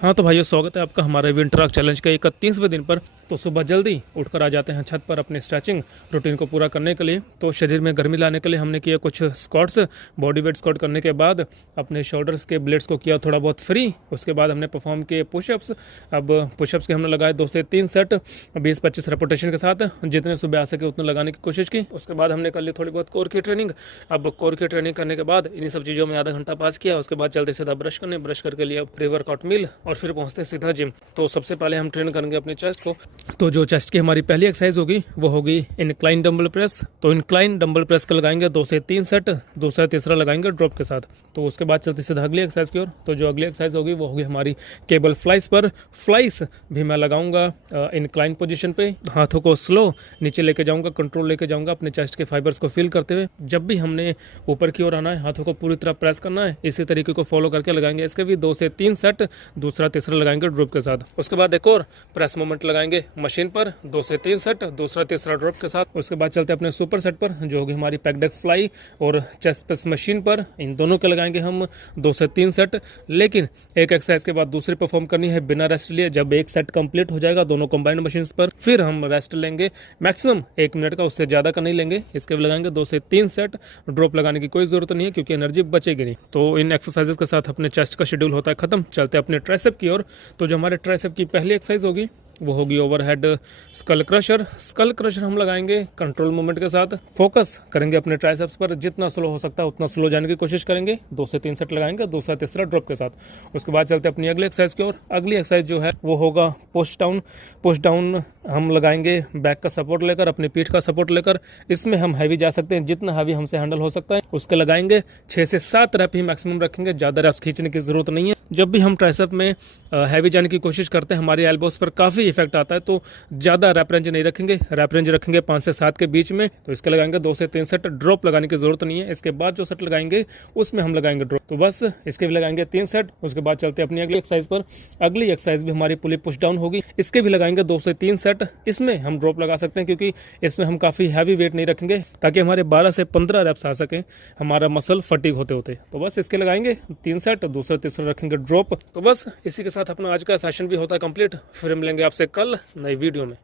हाँ तो भाइयों, स्वागत है आपका हमारे विंटर रॉक चैलेंज के 31वें दिन पर। तो सुबह जल्दी उठकर आ जाते हैं छत पर अपनी स्ट्रेचिंग रूटीन को पूरा करने के लिए। तो शरीर में गर्मी लाने के लिए हमने किया कुछ स्क्वाट्स। बॉडी वेट स्क्वाट करने के बाद अपने शोल्डर्स के ब्लेड्स को किया थोड़ा बहुत फ्री। उसके बाद हमने परफॉर्म किए पुशअप्स। अब पुशअप्स के हमने लगाए 2 से 3 सेट 20-25 रेपिटेशन के साथ, जितने सुबह आ सके उतने लगाने की कोशिश की। उसके बाद हमने कर ली थोड़ी बहुत कोर की ट्रेनिंग। अब कोर की ट्रेनिंग करने के बाद इन्हीं सब चीज़ों में आधा घंटा पास किया। उसके बाद चलते सीधा ब्रश करके लिया प्री वर्कआउट मील और फिर पहुंचते सीधा जिम। तो सबसे पहले हम ट्रेन करेंगे अपने चेस्ट को। तो जो चेस्ट की हमारी पहली एक्सरसाइज होगी वो होगी इंक्लाइन डंबल प्रेस। तो इंक्लाइन डंबल प्रेस का लगाएंगे 2 से 3 सेट, दूसरा तीसरा लगाएंगे ड्रॉप के साथ। तो उसके बाद चलते सीधा अगली एक्सरसाइज की ओर। तो जो अगली एक्सरसाइज होगी वो होगी हमारी केबल फ्लाइस पर। फ्लाइस भी मैं लगाऊंगा इंक्लाइन पोजीशन पे। हाथों को स्लो नीचे लेके जाऊंगा, कंट्रोल लेके जाऊंगा अपने चेस्ट के फाइबर्स को फील करते हुए। जब भी हमने ऊपर की ओर आना है, हाथों को पूरी तरह प्रेस करना है। इसी तरीके को फॉलो करके लगाएंगे इसके भी 2 से 3 सेट, दूसरा तीसरा लगाएंगे ड्रॉप के साथ। उसके बाद एक और प्रेस मोमेंट लगाएंगे मशीन पर 2 से 3 सेट, दूसरा तीसरा ड्रॉप के साथ। उसके बाद चलते अपने सुपर सेट पर, जो होगी हमारी पैक डेक फ्लाई और चेस्ट प्रेस मशीन पर। इन दोनों के लगाएंगे हम 2 से 3 सेट। लेकिन एक एक्सरसाइज के बाद दूसरी परफॉर्म करनी है बिना रेस्ट लिए। जब एक सेट कंप्लीट हो जाएगा दोनों कंबाइंड मशीन पर, फिर हम रेस्ट लेंगे मैक्सिमम 1 मिनट का, उससे ज्यादा का नहीं लेंगे। इसके भी लगाएंगे 2 से 3 सेट। ड्रॉप लगाने की कोई जरूरत नहीं है क्योंकि एनर्जी बचेगी नहीं। तो इन एक्सरसाइजेस के साथ अपने चेस्ट का शेड्यूल होता है खत्म। चलते अपने ट्राइसेप की ओर। तो जो हमारे ट्राइसेप की पहली एक्सरसाइज होगी वो होगी overhead skull crusher. Skull crusher हम लगाएंगे कंट्रोल मूवमेंट के साथ। फोकस करेंगे अपने ट्राइसेप्स पर, जितना स्लो हो सकता है उतना स्लो जाने की कोशिश करेंगे। 2 से 3 सेट लगाएंगे, दूसरा तीसरा ड्रॉप के साथ। उसके बाद चलते अपनी अगली एक्सरसाइज की ओर। अगली एक्सरसाइज जो है वो होगा पुश डाउन। पुश डाउन हम लगाएंगे बैक का सपोर्ट लेकर, अपनी पीठ का सपोर्ट लेकर। इसमें हम हैवी जा सकते हैं, जितना हैवी हमसे हैंडल हो सकता है उसके लगाएंगे। 6 से 7 रैप ही मैक्सिमम रखेंगे, ज़्यादा रैप्स खींचने की जरूरत नहीं है। जब भी हम ट्राइसेप में हैवी जाने की कोशिश करते हैं, हमारे एल्बोस पर काफ़ी इफेक्ट आता है, तो ज़्यादा रैप रेंज नहीं रखेंगे। रैप रेंज रखेंगे 5 से 7 के बीच में। तो इसके लगाएंगे 2 से 3 सेट। ड्रॉप लगाने की जरूरत नहीं है। इसके बाद जो सेट लगाएंगे उसमें हम लगाएंगे ड्रॉप। तो बस इसके भी लगाएंगे 3 सेट। उसके बाद चलते अपनी अगली एक्सरसाइज पर। अगली एक्सरसाइज भी हमारी पुली पुश डाउन होगी। इसके भी लगाएंगे 2 से 3 सेट। इसमें हम ड्रॉप लगा सकते हैं क्योंकि इसमें हम काफ़ी हैवी वेट नहीं रखेंगे, ताकि हमारे 12 से 15 रैप्स आ सके हमारा मसल फटीग होते होते। तो बस इसके लगाएंगे 3 सेट, दूसरा तीसरा रखेंगे ड्रॉप। तो बस इसी के साथ अपना आज का सेशन भी होता है कंप्लीट। फिर मिलेंगे आपसे कल नई वीडियो में।